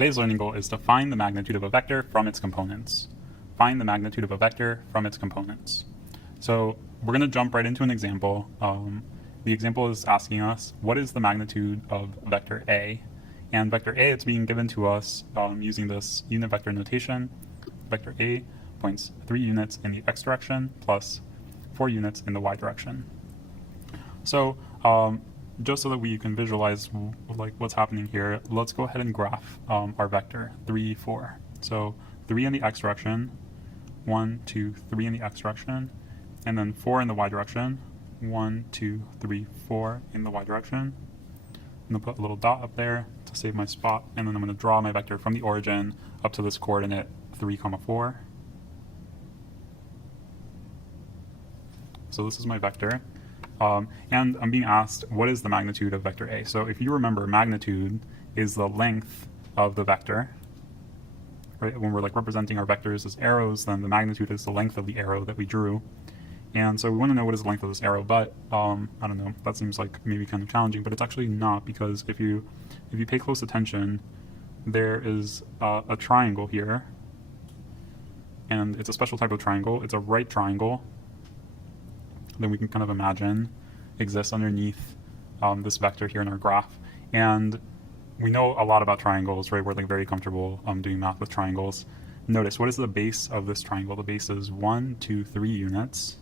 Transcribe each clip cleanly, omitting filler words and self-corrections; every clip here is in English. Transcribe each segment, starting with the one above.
Today's learning goal is to find the magnitude of a vector from its components. Find the magnitude of a vector from its components. So we're going to jump right into an example. The example is asking us, what is the magnitude of vector A? And vector A, it's being given to us using this unit vector notation. Vector A points 3 units in the x direction plus 4 units in the y direction. So just so that we can visualize like what's happening here, let's go ahead and graph our vector 3, 4. So 3 in the x direction, 1, 2, 3 in the x direction, and then 4 in the y direction, 1, 2, 3, 4 in the y direction. I'm going to put a little dot up there to save my spot, and then I'm going to draw my vector from the origin up to this coordinate 3, 4. So this is my vector. And I'm being asked, what is the magnitude of vector A? So if you remember, magnitude is the length of the vector. Right? When we're like representing our vectors as arrows, then the magnitude is the length of the arrow that we drew. And so we want to know what is the length of this arrow, but I don't know, that seems like maybe kind of challenging, but it's actually not, because if you pay close attention, there is a triangle here, and it's a special type of triangle. It's a right triangle that we can kind of imagine exists underneath this vector here in our graph. And we know a lot about triangles, right? We're like very comfortable doing math with triangles. Notice, what is the base of this triangle? The base is 1, 2, 3 units.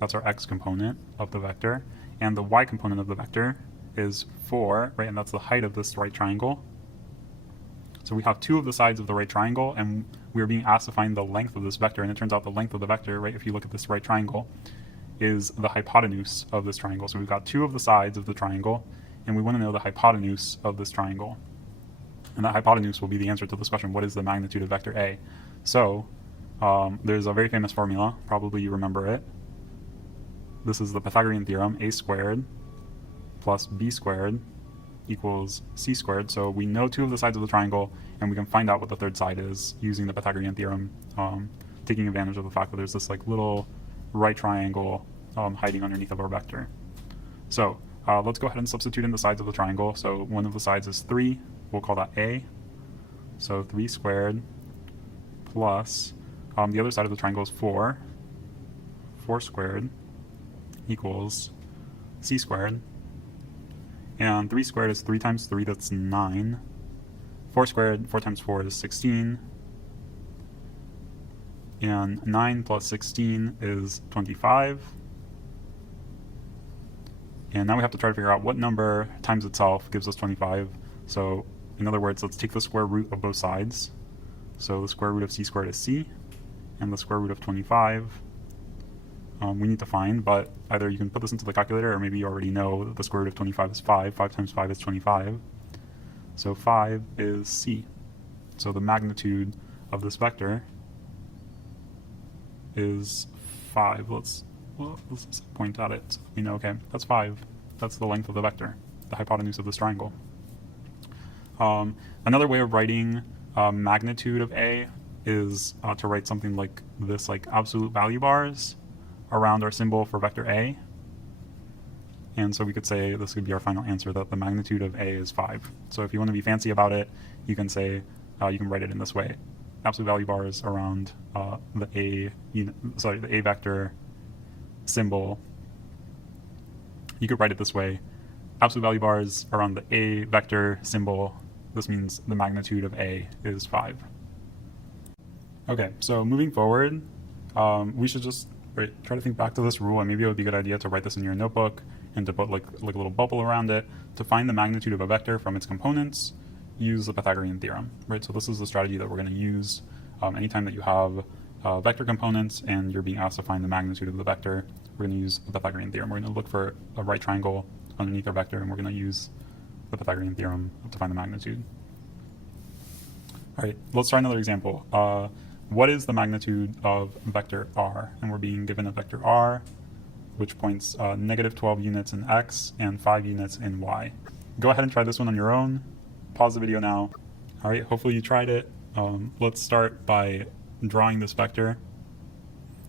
That's our x component of the vector. And the y component of the vector is 4, right? And that's the height of this right triangle. So we have 2 of the sides of the right triangle, and we are being asked to find the length of this vector. And it turns out the length of the vector, right, if you look at this right triangle, is the hypotenuse of this triangle. So we've got 2 of the sides of the triangle, and we want to know the hypotenuse of this triangle. And that hypotenuse will be the answer to this question, what is the magnitude of vector A? So there's a very famous formula, probably you remember it. This is the Pythagorean theorem, a squared plus b squared equals c squared. So we know 2 of the sides of the triangle, and we can find out what the third side is using the Pythagorean theorem, taking advantage of the fact that there's this like little right triangle hiding underneath of our vector. So let's go ahead and substitute in the sides of the triangle. So one of the sides is 3, we'll call that a. So 3 squared plus the other side of the triangle is 4. 4 squared equals c squared. And 3 squared is 3 times 3, that's 9. 4 squared, 4 times 4 is 16. And 9 plus 16 is 25. And now we have to try to figure out what number times itself gives us 25. So in other words, let's take the square root of both sides. So the square root of c squared is c, and the square root of 25 we need to find, but either you can put this into the calculator, or maybe you already know that the square root of 25 is 5. 5 times 5 is 25. So 5 is c. So the magnitude of this vector is 5. Let's point at it so we know, okay, that's 5. That's the length of the vector, the hypotenuse of this triangle. Another way of writing magnitude of A is to write something like this, like absolute value bars around our symbol for vector A. And so we could say this could be our final answer, that the magnitude of A is 5. So if you want to be fancy about it, you can say, you can write it in this way. Absolute value bars around the A vector symbol. You could write it this way. Absolute value bars around the A vector symbol. This means the magnitude of A is 5. Okay, so moving forward, we should just try to think back to this rule, and maybe it would be a good idea to write this in your notebook and to put like a little bubble around it. To find the magnitude of a vector from its components, use the Pythagorean theorem, right? So this is the strategy that we're going to use anytime that you have vector components and you're being asked to find the magnitude of the vector. We're going to use the Pythagorean theorem. We're going to look for a right triangle underneath our vector, and we're going to use the Pythagorean theorem to find the magnitude. All right, let's try another example. What is the magnitude of vector r? And we're being given a vector r, which points negative 12 units in x and 5 units in y. Go ahead and try this one on your own. Pause the video now. All right, hopefully you tried it. Let's start by drawing this vector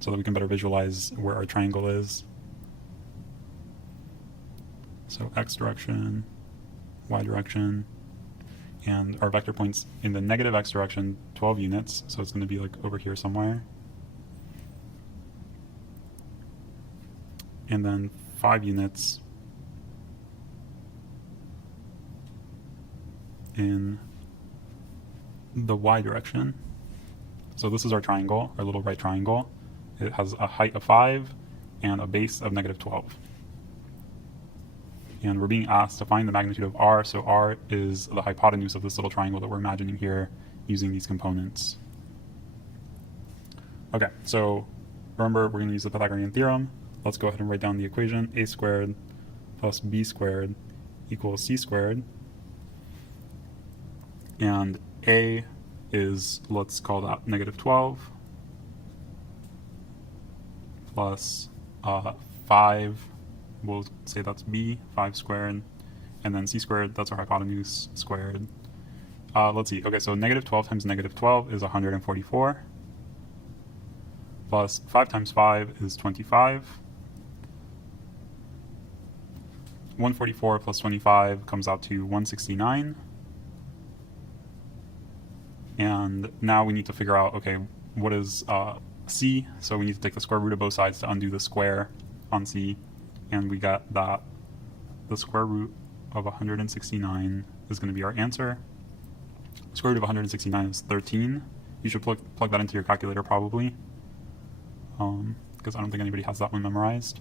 so that we can better visualize where our triangle is. So x direction, y direction, and our vector points in the negative x direction 12 units, so it's going to be like over here somewhere. And then 5 units in the y direction. So this is our triangle, our little right triangle. It has a height of 5 and a base of negative 12. And we're being asked to find the magnitude of r, so r is the hypotenuse of this little triangle that we're imagining here using these components. Okay, so remember we're going to use the Pythagorean theorem. Let's go ahead and write down the equation. A squared plus b squared equals c squared. And a is, let's call that negative 12, plus 5, we'll say that's b, 5 squared, and then c squared, that's our hypotenuse, squared. Let's see, okay, so negative 12 times negative 12 is 144, plus 5 times 5 is 25. 144 plus 25 comes out to 169. And now we need to figure out, okay, what is c? So we need to take the square root of both sides to undo the square on c. And we got that the square root of 169 is going to be our answer. Square root of 169 is 13. You should plug that into your calculator probably, because I don't think anybody has that one memorized.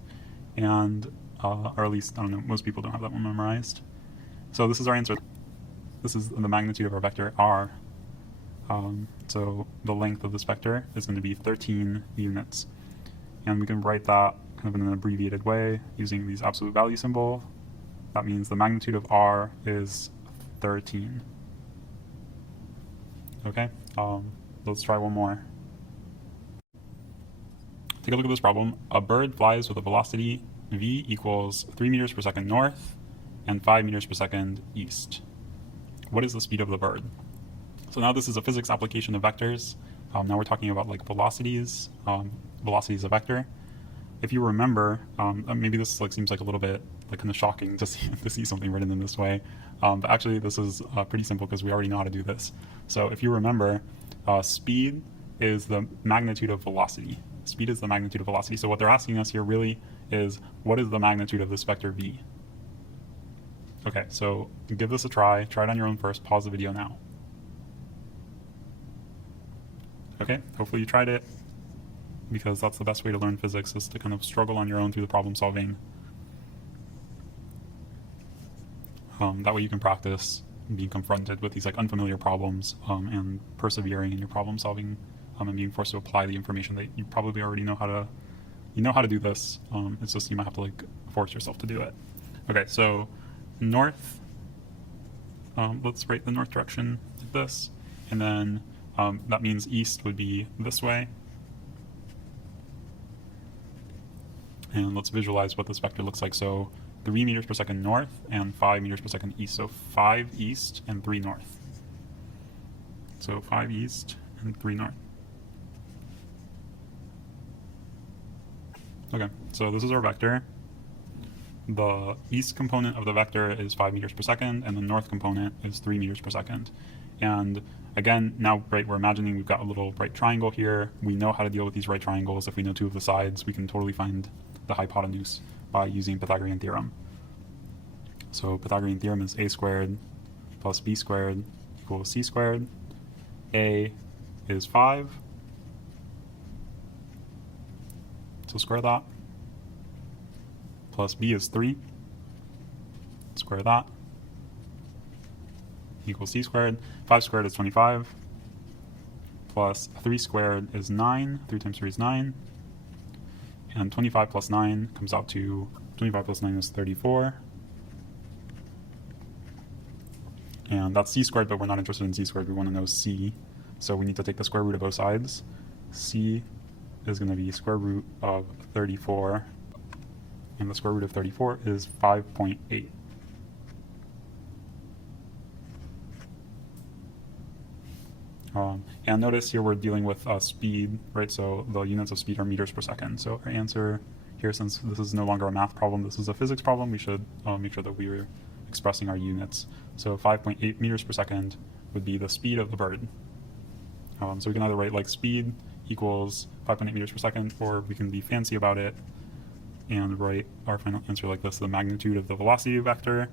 And, or at least, I don't know, most people don't have that one memorized. So this is our answer. This is the magnitude of our vector r. So the length of this vector is going to be 13 units. And we can write that kind of in an abbreviated way using these absolute value symbol. That means the magnitude of r is 13. Okay, let's try one more. Take a look at this problem. A bird flies with a velocity v equals 3 meters per second north and 5 meters per second east. What is the speed of the bird? So now this is a physics application of vectors. Now we're talking about like velocities. Velocity is a vector. If you remember, maybe this seems like a little bit like kind of shocking to see something written in this way, but actually this is pretty simple because we already know how to do this. So if you remember, speed is the magnitude of velocity. Speed is the magnitude of velocity. So what they're asking us here really is, what is the magnitude of this vector v? Okay, so give this a try. Try it on your own first. Pause the video now. Okay, hopefully you tried it, because that's the best way to learn physics, is to kind of struggle on your own through the problem solving. That way you can practice being confronted with these like unfamiliar problems, and persevering in your problem solving, and being forced to apply the information that you probably already know how to, do this. It's just you might have to like force yourself to do it. Okay, so north, let's write the north direction like this, and then that means east would be this way. And let's visualize what this vector looks like. So 3 meters per second north and 5 meters per second east. So 5 east and 3 north. So 5 east and 3 north. Okay, so this is our vector. The east component of the vector is 5 meters per second, and the north component is 3 meters per second. And again, now, right, we're imagining we've got a little right triangle here. We know how to deal with these right triangles. If we know 2 of the sides, we can totally find the hypotenuse by using Pythagorean theorem. So Pythagorean theorem is a squared plus b squared equals c squared. A is 5. So square that. Plus b is 3. Square that. Equals c squared. 5 squared is 25. Plus 3 squared is 9. 3 times 3 is 9. And 25 plus 9 comes out to, 25 plus 9 is 34. And that's c squared, but we're not interested in c squared. We want to know c. So we need to take the square root of both sides. C is going to be square root of 34. And the square root of 34 is 5.8. And notice here we're dealing with speed, right? So the units of speed are meters per second. So our answer here, since this is no longer a math problem, this is a physics problem, we should make sure that we expressing our units. So 5.8 meters per second would be the speed of the bird. So we can either write like speed equals 5.8 meters per second, or we can be fancy about it and write our final answer like this. The magnitude of the velocity vector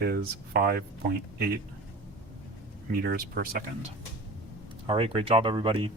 is 5.8 meters per second. All right, great job, everybody.